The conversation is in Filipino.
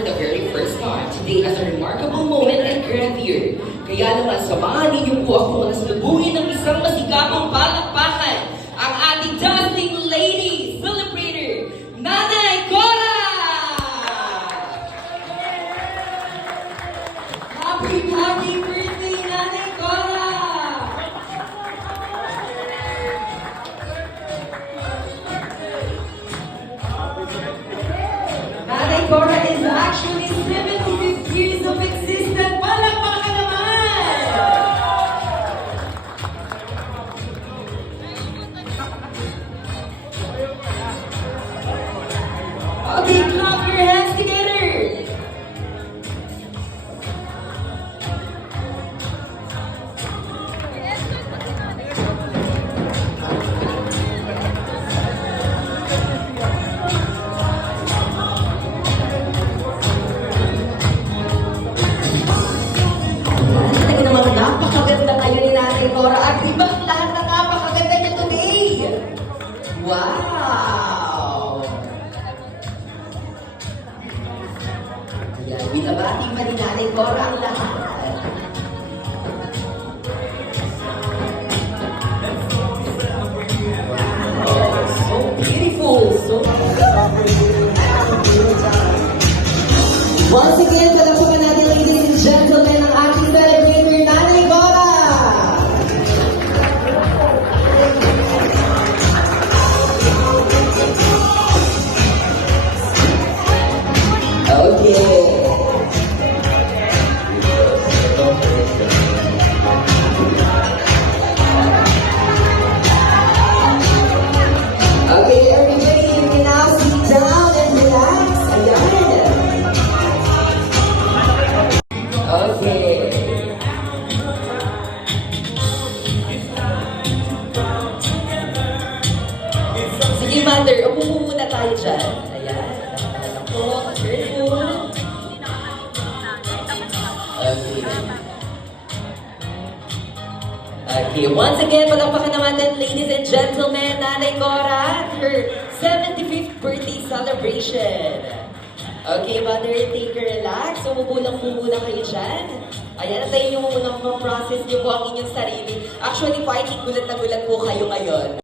for the very first time today as a remarkable moment and grandeur. Kaya naman, samahan ninyo po ako na salubungin ng isang masigapang palakpakan, ang ating dazzling lady celebrator, Nanay Cora! Happy birthday, Nanay Cora! Nanay Cora is actually 75 years of existence. Palakpakan naman! Okay, clap your hands together! Talaga naman napakaganda kayo ni Nanay Cora at ibang lahat na napakaganda niyo today! Wow! Ayan, binabati pa ni Nanay Cora ang lahat. Wow, so beautiful! So once again, palakpakan natin, ladies and gentlemen, ang ating celebrator, Nanay Cora! Okay. Okay, everybody, you can now sit down and relax. Ayan. Okay. Sige, Mother, upo muna tayo dyan. Ayan. Ako, careful. Okay. Okay, once again, palakpakan naman din, ladies and gentlemen, Nanay Cora at her 75th birthday celebration. Okay, Mother, take a relax. Umupo lang po muna kayo dyan. Ayan, antayin nyo muna process nyo po ang inyong sarili. Actually, quietly, gulat na gulat po kayo ngayon.